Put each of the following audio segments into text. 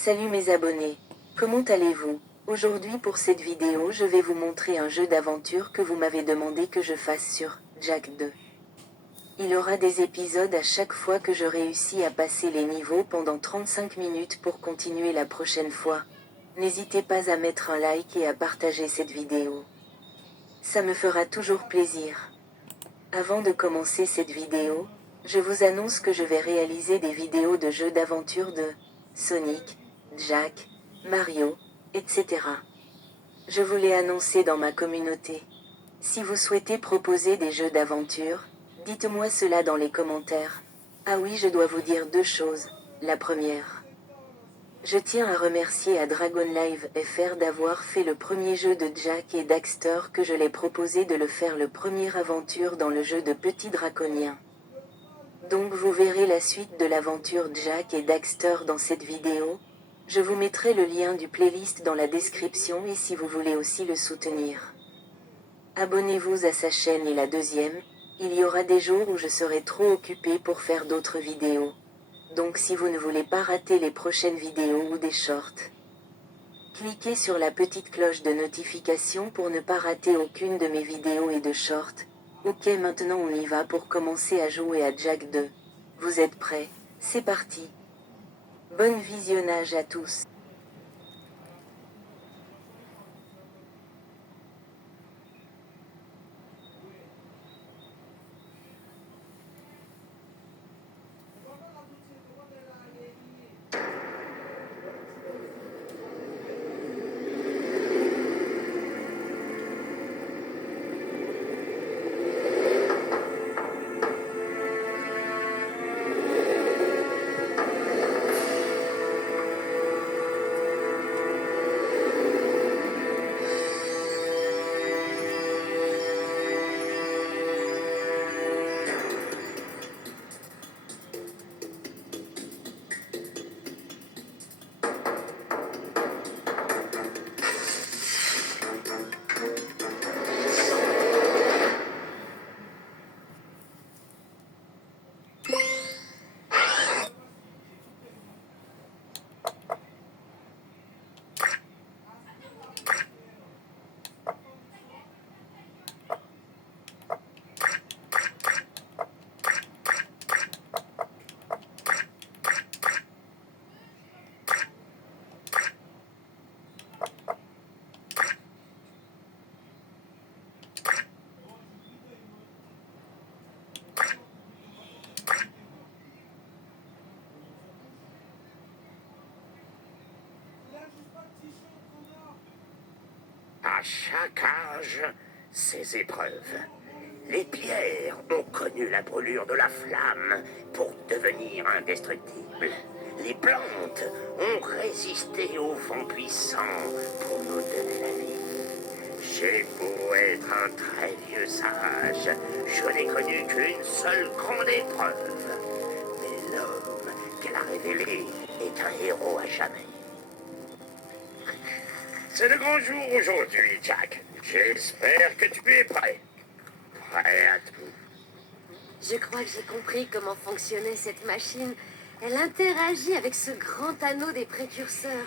Salut mes abonnés. Comment allez-vous? Aujourd'hui pour cette vidéo je vais vous montrer un jeu d'aventure que vous m'avez demandé que je fasse sur Jak 2. Il y aura des épisodes à chaque fois que je réussis à passer les niveaux pendant 35 minutes pour continuer la prochaine fois. N'hésitez pas à mettre un like et à partager cette vidéo. Ça me fera toujours plaisir. Avant de commencer cette vidéo, je vous annonce que je vais réaliser des vidéos de jeux d'aventure de Sonic, Jak, Mario, etc. Je vous l'ai annoncé dans ma communauté. Si vous souhaitez proposer des jeux d'aventure, dites-moi cela dans les commentaires. Ah oui, je dois vous dire deux choses. La première, je tiens à remercier à Dragon Live FR d'avoir fait le premier jeu de Jak et Daxter que je l'ai proposé de le faire le premier aventure dans le jeu de Petit Draconien. Donc vous verrez la suite de l'aventure Jak et Daxter dans cette vidéo. Je vous mettrai le lien du playlist dans la description et si vous voulez aussi le soutenir. Abonnez-vous à sa chaîne et la deuxième, il y aura des jours où je serai trop occupé pour faire d'autres vidéos. Donc si vous ne voulez pas rater les prochaines vidéos ou des shorts, cliquez sur la petite cloche de notification pour ne pas rater aucune de mes vidéos et de shorts. Ok, maintenant on y va pour commencer à jouer à Jak 2. Vous êtes prêts? C'est parti. Bon visionnage à tous. À chaque âge, ses épreuves. Les pierres ont connu la brûlure de la flamme pour devenir indestructibles. Les plantes ont résisté au vent puissant pour nous donner la vie. J'ai beau être un très vieux sage, je n'ai connu qu'une seule grande épreuve. Mais l'homme qu'elle a révélé est un héros à jamais. C'est le grand jour aujourd'hui, Jak. J'espère que tu es prêt. Prêt à tout. Je crois que j'ai compris comment fonctionnait cette machine. Elle interagit avec ce grand anneau des précurseurs.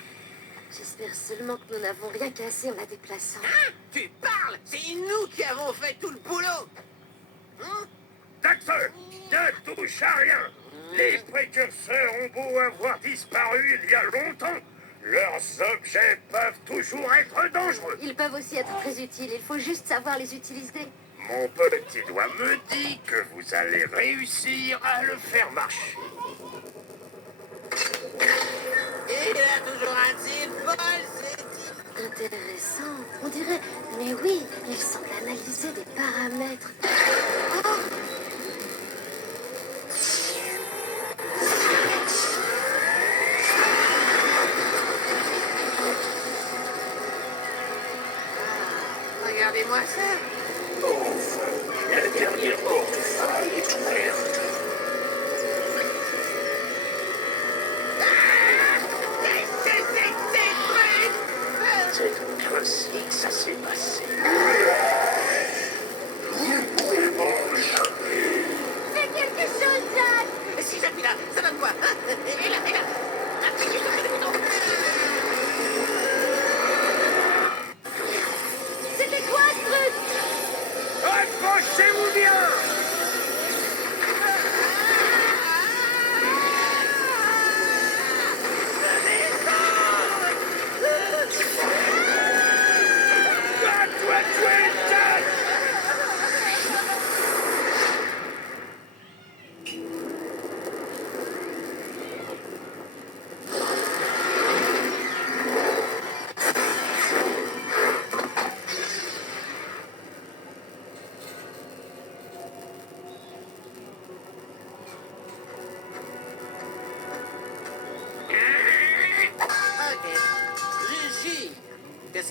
J'espère seulement que nous n'avons rien cassé en la déplaçant. Hein? Tu parles? C'est nous qui avons fait tout le boulot. Daxter, ne touche à rien. Les précurseurs ont beau avoir disparu il y a longtemps. Leurs objets peuvent toujours être dangereux. Ils peuvent aussi être très utiles. Il faut juste savoir les utiliser. Mon petit doigt me dit que vous allez réussir à le faire marcher. Il a toujours un style folle, c'est... Intéressant. On dirait... Mais oui, il semble analyser des paramètres. Regardez-moi ça. La dernière porte faille est ouverte. C'est ainsi que ça s'est passé. Vous ne pouvez pas échapper. Fais quelque chose, Jack! Si j'appuie là, ça donne quoi? Et là, et là.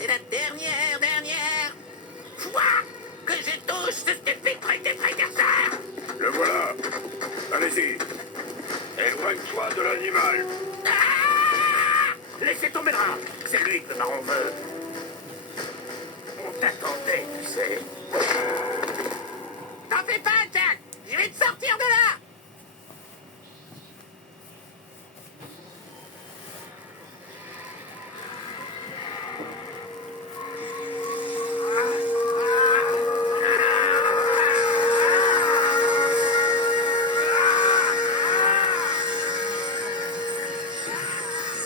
c'est la dernière fois que je touche ce stupide truc des précurseurs. Le voilà. Allez-y. Éloigne-toi de l'animal. Ah! Laissez tomber là. C'est lui que le baron veut. On t'attendait, tu sais. T'en fais pas, Jack. Je vais te sortir de là.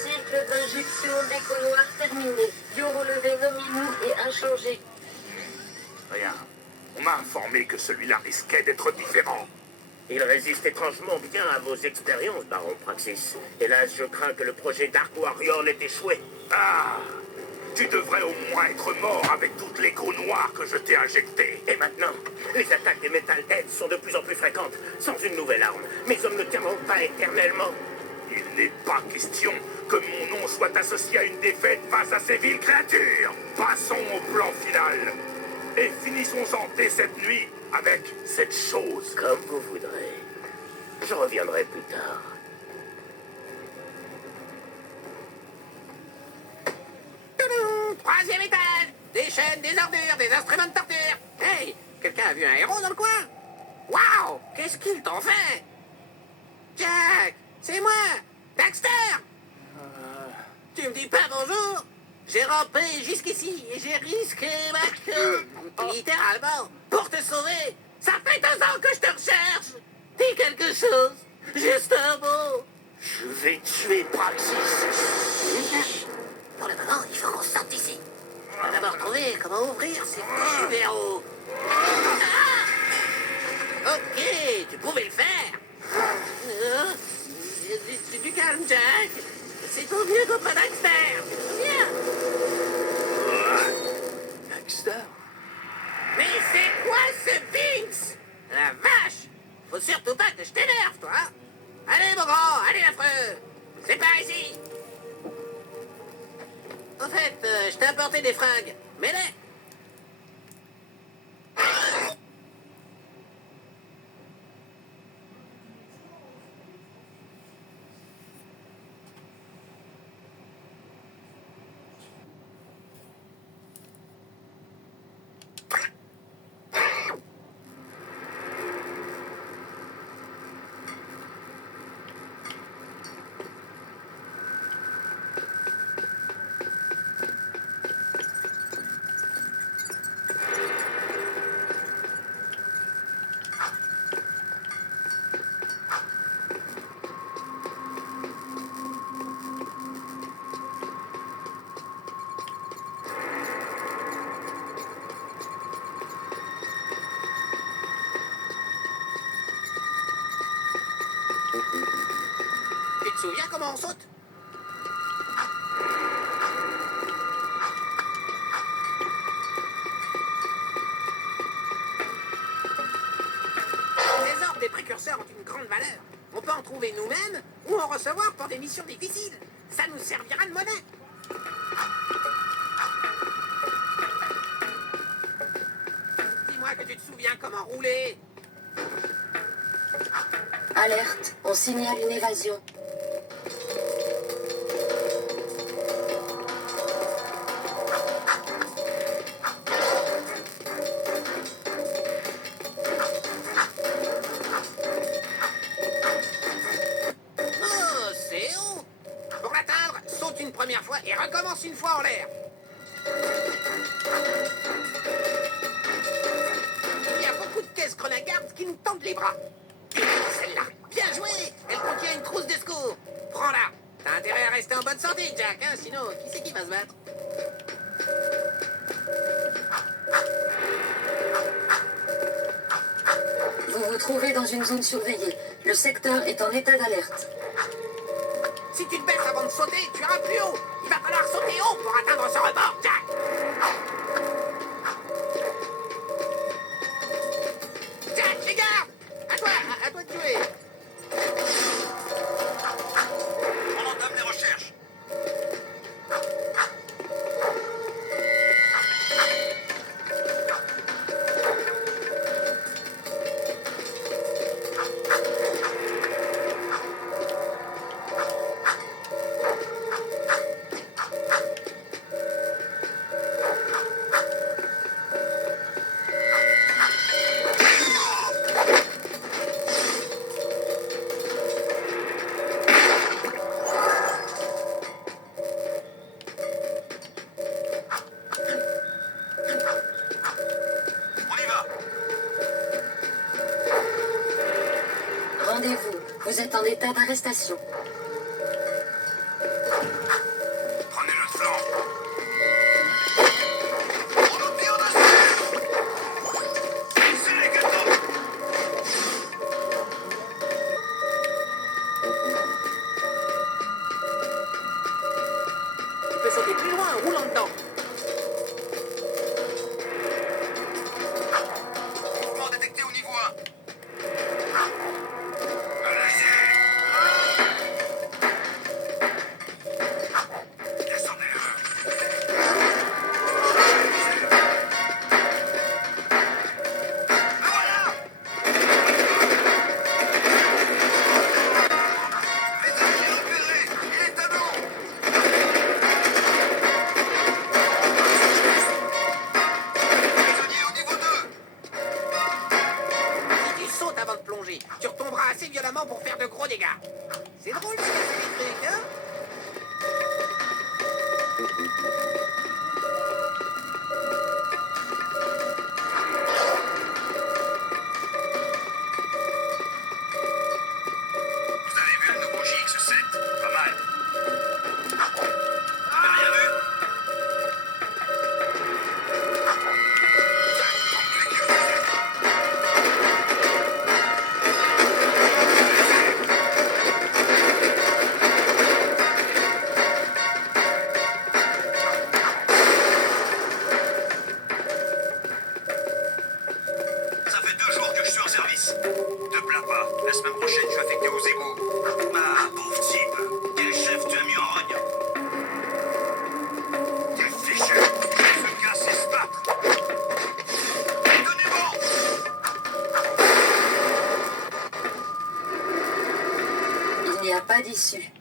Cycle d'injection d'écoloir terminé. Ion relevé nominaux et inchangé. Rien. On m'a informé que celui-là risquait d'être différent. Il résiste étrangement bien à vos expériences, Baron Praxis. Hélas, je crains que le projet Dark Warrior n'ait échoué. Ah! Tu devrais au moins être mort avec toutes les l'écho noir que je t'ai injecté. Et maintenant, les attaques des Metal Heads sont de plus en plus fréquentes. Sans une nouvelle arme, mes hommes ne tiendront pas éternellement. Il n'est pas question que mon nom soit associé à une défaite face à ces viles créatures. Passons au plan final. Et finissons-en dès cette nuit avec cette chose. Comme vous voudrez. Je reviendrai plus tard. Toudou, troisième étage. Des chaînes, des ordures, des instruments de torture. Hey, quelqu'un a vu un héros dans le coin? Waouh, qu'est-ce qu'ils t'ont fait? Jack, c'est moi, Daxter. Tu me dis pas bonjour? J'ai rampé jusqu'ici et j'ai risqué ma queue, littéralement, pour te sauver. Ça fait 2 ans que je te recherche. Dis quelque chose, juste un mot. Je vais tuer Praxis. Pour le moment, il faut qu'on sorte d'ici. On va d'abord trouver comment ouvrir ces petits verrous. Ah! Ok, tu pouvais le faire. Du calme, Jack. C'est ton vieux copain Daxter. Viens. Daxter? Mais c'est quoi ce Binks? La vache! Faut surtout pas que je t'énerve, toi! Allez, mon grand, allez, l'affreux! C'est par ici! Au fait, je t'ai apporté des fringues. Mets-les! Tu te souviens comment on saute? Les orbes des précurseurs ont une grande valeur. On peut en trouver nous-mêmes ou en recevoir pour des missions difficiles. Ça nous servira de monnaie. Dis-moi que tu te souviens comment rouler. Alerte, on signale une évasion. Oh, c'est haut. Pour l'atteindre, saute une première fois et recommence une fois en l'air. Il y a beaucoup de caisses grenagardes qui nous tendent les bras. Celle-là, bien joué. Elle contient une trousse de secours. Prends-la. T'as intérêt à rester en bonne santé, Jack, hein, sinon, qui c'est qui va se battre? Vous vous trouvez dans une zone surveillée. Le secteur est en état d'alerte. Si tu te baisses avant de sauter, tu iras plus haut. Il va falloir sauter haut pour atteindre ce rebord, Jack. Jack, les gars, à toi de jouer. On entame les recherches. est en état d'arrestation. Prenez le flanc. On nous tire dessus. C'est les gâteaux. Tu peux sauter plus loin en roulant dedans. Mouvement détecté au niveau 1. Allez-y. Descendez-le. Le voilà. Les amis repérés. Il est à nous. Prisonnier au niveau 2. Si tu sautes avant de plonger, tu retomberas assez violemment pour faire de gros dégâts. C'est drôle, ce truc, hein? Vous avez vu le nouveau JX7? Pas mal. Vous n'avez rien vu? Ça fait 2 jours que je suis en service. Te plains pas, la semaine prochaine je suis affecté aux égouts. Ah, pauvre type. Quel chef tu as mis en rogne? Quel fichu. Ce gars sait se battre. Tenez bon. Il n'y a pas d'issue.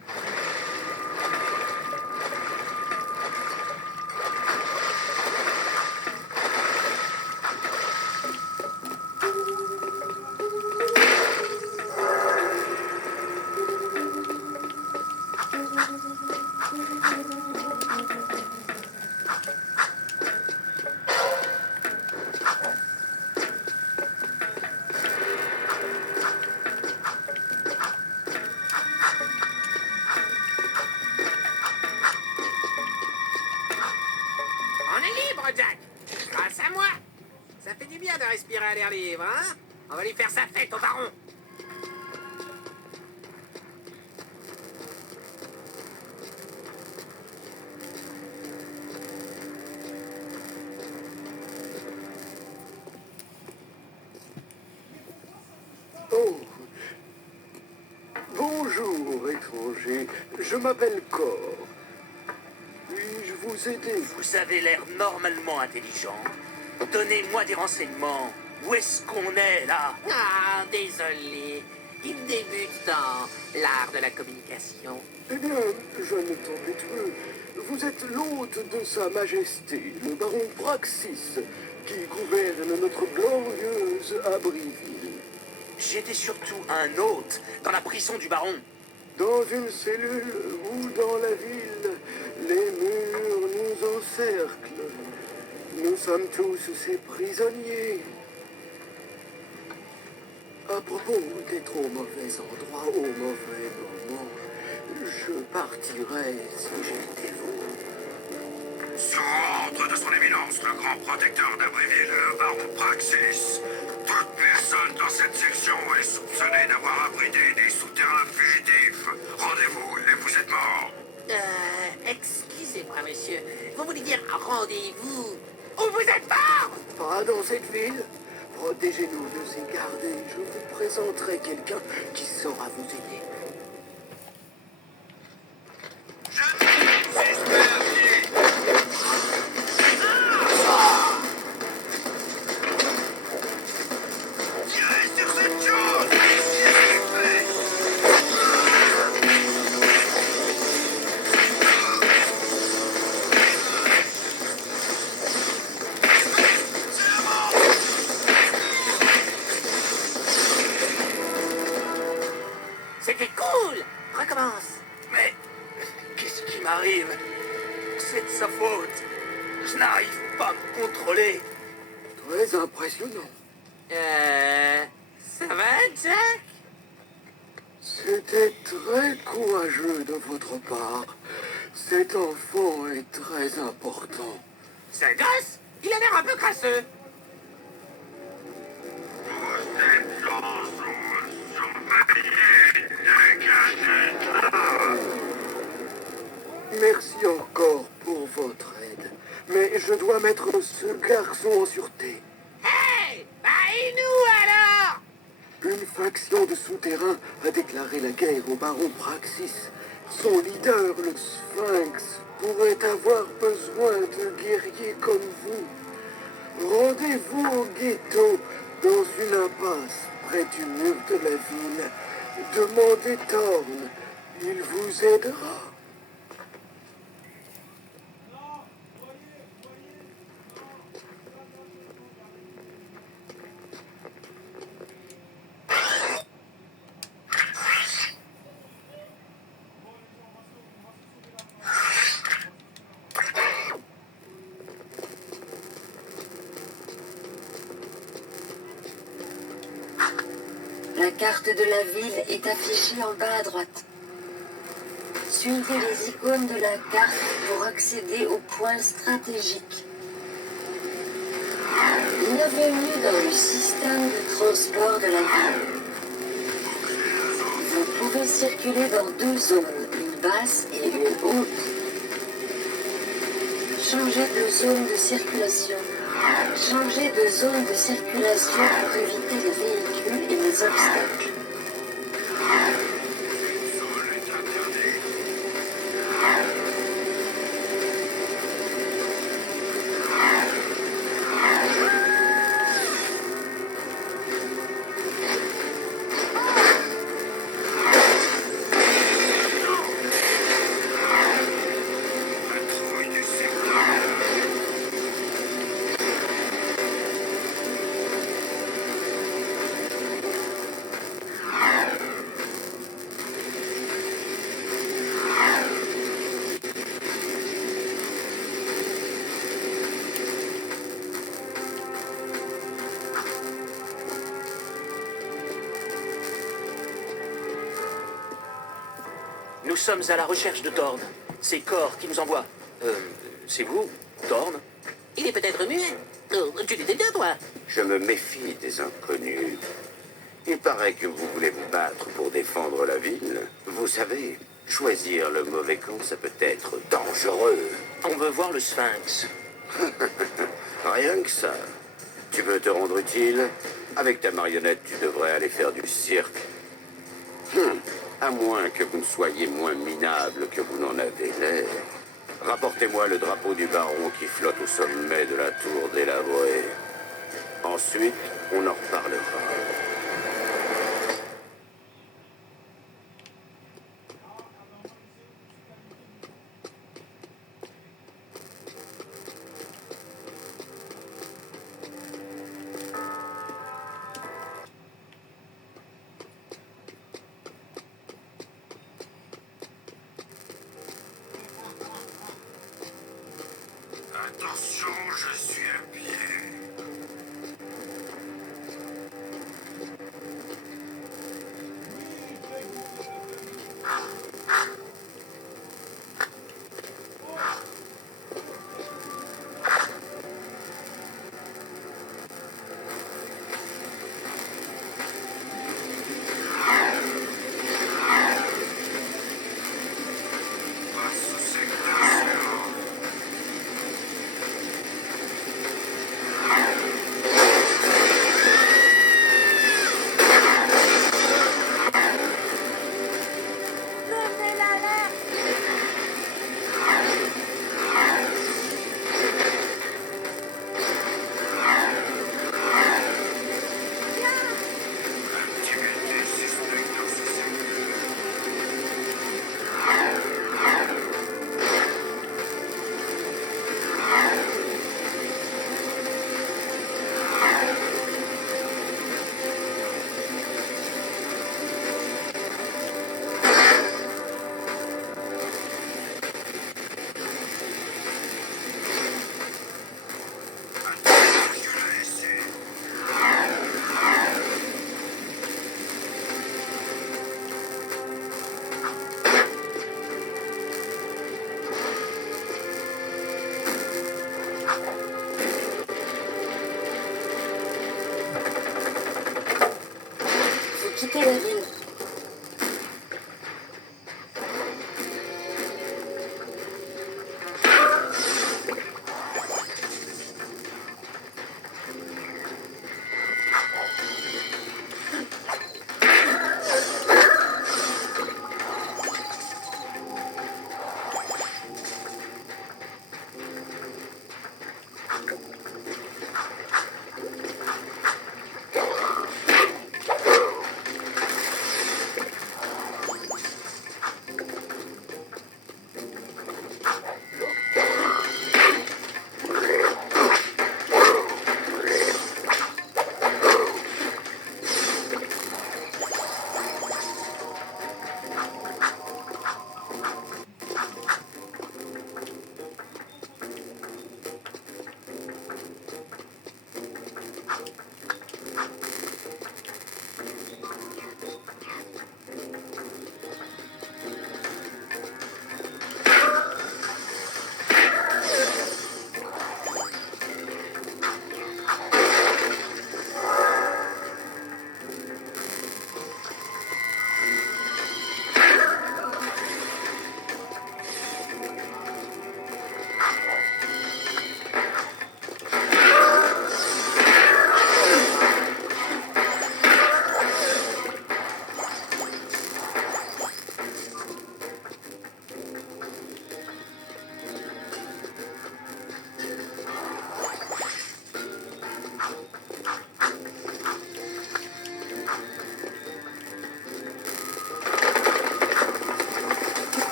On est libre, Jack. Grâce à moi. Ça fait du bien de respirer à l'air libre, hein? On va lui faire sa fête au baron. Oh. Bonjour, étranger. Je m'appelle Cor. Puis-je vous aider? Vous avez l'air normalement intelligent. Donnez-moi des renseignements. Où est-ce qu'on est, là? Ah, désolé. Il débute dans l'art de la communication. Eh bien, jeune tempétueux, vous êtes l'hôte de Sa Majesté, le baron Praxis, qui gouverne notre glorieuse Abbeville. J'étais surtout un hôte dans la prison du baron. Dans une cellule ou dans la ville, les murs nous encerclent. Nous sommes tous ces prisonniers. À propos d'être au mauvais endroit au mauvais moment, je partirais si j'étais vous. Sur ordre de son éminence, le grand protecteur d'Abbeville, le baron Praxis, toute personne dans cette section est soupçonnée d'avoir abridé des souterrains fugitifs. Rendez-vous et vous êtes mort. Excusez-moi, monsieur. Vous voulez dire rendez-vous où vous êtes mort? Pas dans cette ville. Protégez-nous de ces gardes et je vous présenterai quelqu'un qui saura vous aider. Tirez sur cette chose. Ici, c'est fait. C'est la mort. C'était cool. Recommence. Mais qu'est-ce qui m'arrive? C'est de sa faute. Je n'arrive pas à me contrôler. Très impressionnant. Ça va, Jack? C'était très courageux de votre part. Cet enfant est très important. Ce gosse, il a l'air un peu crasseux. Merci encore pour votre aide. Mais je dois mettre ce garçon en sûreté. Hey, bah et nous alors? Une faction de souterrains a déclaré la guerre au baron Praxis. Son leader, le Sphinx, pourrait avoir besoin de guerriers comme vous. Rendez-vous au ghetto, dans une impasse, près du mur de la ville. Demandez Thorn. Il vous aidera. La carte de la ville est affichée en bas à droite. Suivez les icônes de la carte pour accéder aux points stratégiques. Bienvenue dans le système de transport de la ville. Vous pouvez circuler dans deux zones, une basse et une haute. Changez de zone de circulation. Changez de zone de circulation pour éviter les véhicules et les obstacles. Nous sommes à la recherche de Thorn. C'est Cor qui nous envoie. C'est vous, Thorn? Il est peut-être muet. Oh, tu l'étais bien, toi. Je me méfie des inconnus. Il paraît que vous voulez vous battre pour défendre la ville. Vous savez, choisir le mauvais camp, ça peut être dangereux. On veut voir le Sphinx. Rien que ça. Tu veux te rendre utile? Avec ta marionnette, tu devrais aller faire du cirque. À moins que vous ne soyez moins minable que vous n'en avez l'air. Rapportez-moi le drapeau du baron qui flotte au sommet de la tour délabrée. Ensuite, on en reparlera. Attention, je suis à pied. Passe au secteur suivant. Vous quittez la ville.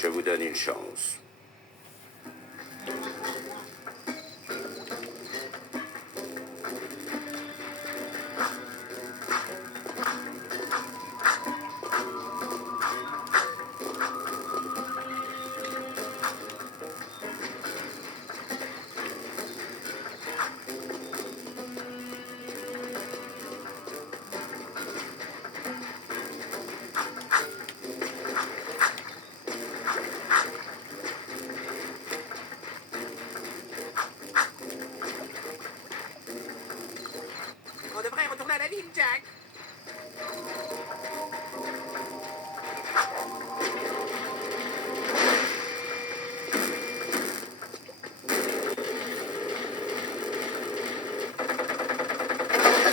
Je vous donne une chance. On devrait retourner à la ville, Jack.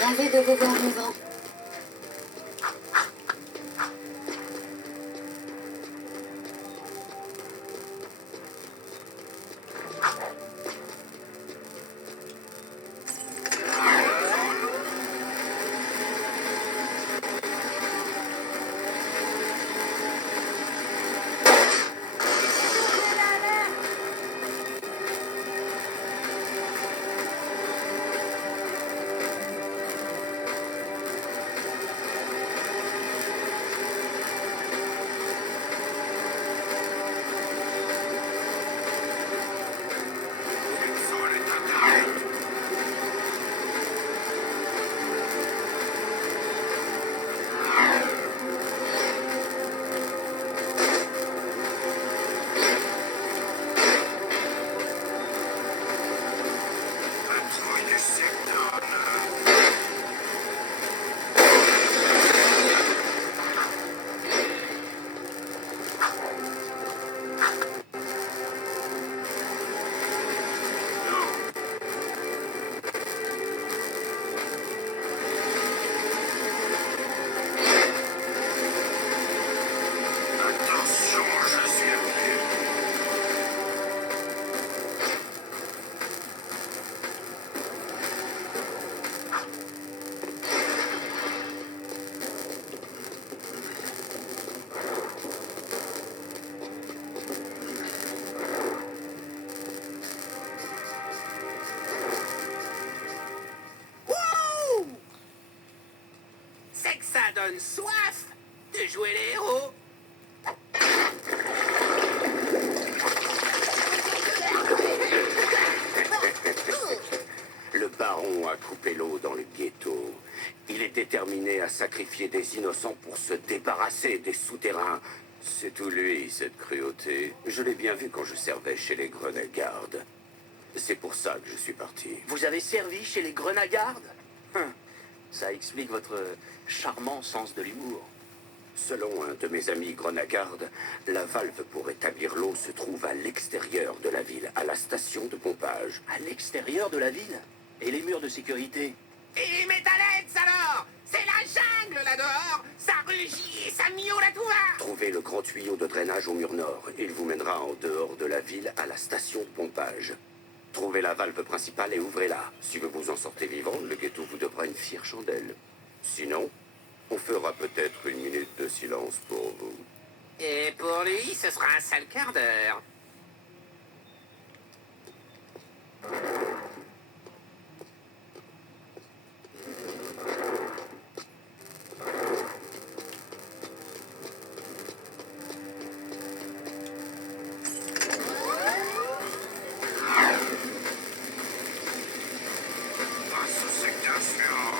Ravi de vous voir vivant. donne soif de jouer les héros. Le baron a coupé l'eau dans le ghetto. Il est déterminé à sacrifier des innocents pour se débarrasser des souterrains. C'est tout lui, cette cruauté. Je l'ai bien vu quand je servais chez les Grenades. C'est pour ça que je suis parti. Vous avez servi chez les Grenades? Ça explique votre charmant sens de l'humour. Selon un de mes amis Grenagarde, la valve pour établir l'eau se trouve à l'extérieur de la ville, à la station de pompage. À l'extérieur de la ville? Et les murs de sécurité? Et Metalheads alors? C'est la jungle là dehors. Ça rugit et ça miaule à tout va. Trouvez le grand tuyau de drainage au mur nord. Il vous mènera en dehors de la ville, à la station de pompage. Trouvez la valve principale et ouvrez-la. Si vous vous en sortez vivant, le ghetto vous devra une fière chandelle. Sinon, on fera peut-être une minute de silence pour vous. Et pour lui, ce sera un sale quart d'heure. Passe au secteur suivant.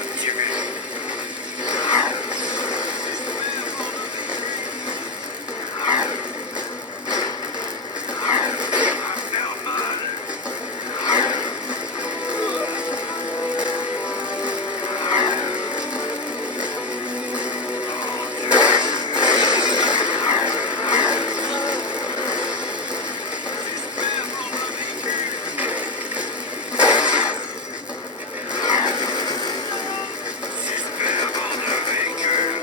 Activé. Suspect à bord d'un véhicule.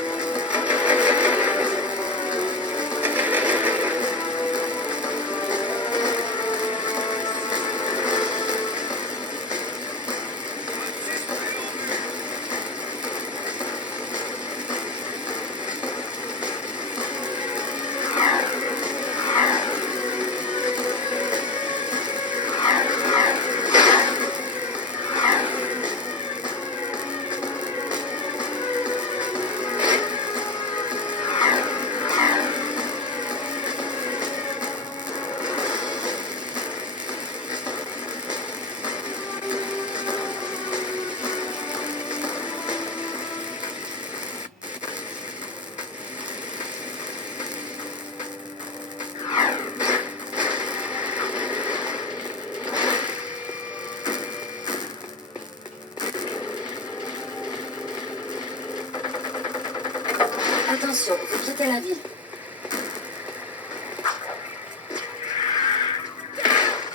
Attention, vous quittez la ville.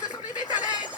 Ce sont les Metalheads.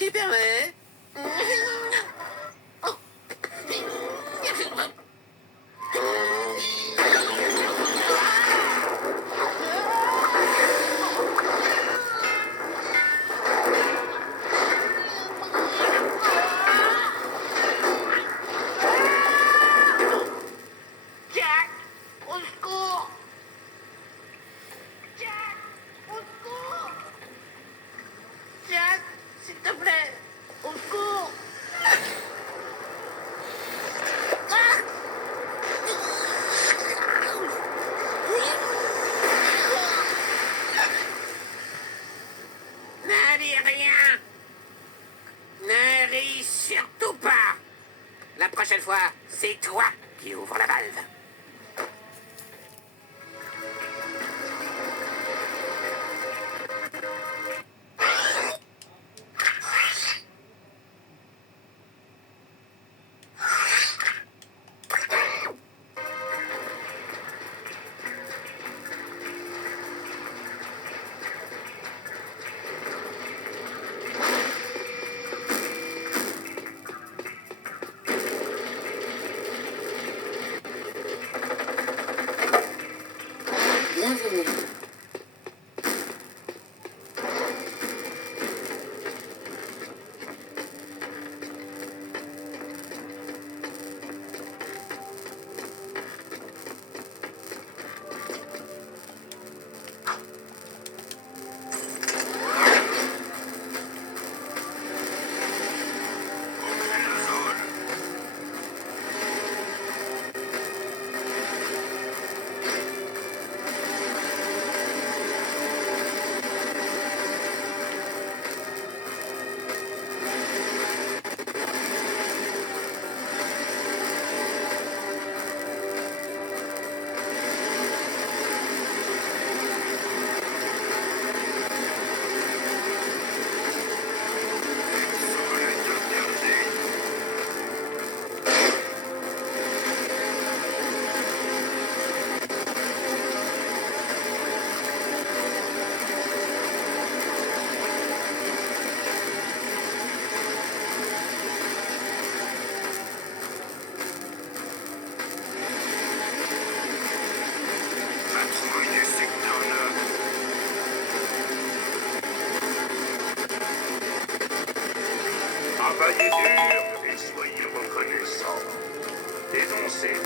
Qui permet? Jack, au secours! Jack, au secours! Jack, s'il te plaît, au secours! Ne dis rien. Ne ris surtout pas. La prochaine fois, c'est toi qui ouvre la valve. Bienvenue. Patrouille du secteur 9. Travaillez dur et soyez reconnaissants. Dénoncez.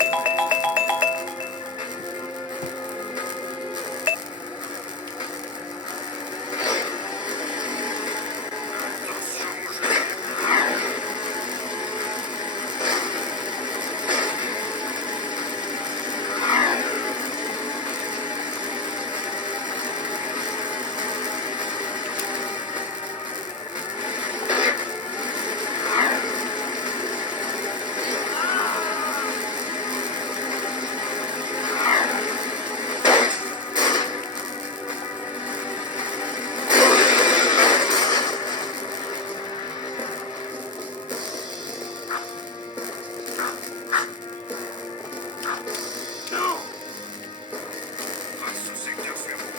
Attention, non! Passe au secteur suivant.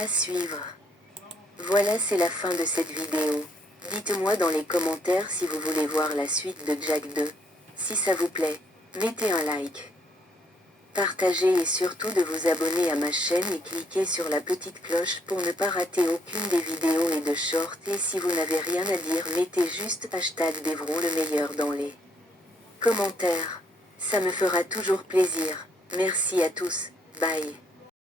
À suivre. Voilà, c'est la fin de cette vidéo. Dites-moi dans les commentaires si vous voulez voir la suite de Jack 2. Si ça vous plaît, mettez un like. Partagez et surtout de vous abonner à ma chaîne et cliquez sur la petite cloche pour ne pas rater aucune des vidéos et de shorts. Et si vous n'avez rien à dire, mettez juste #Devron le meilleur dans les commentaires. Ça me fera toujours plaisir. Merci à tous. Bye.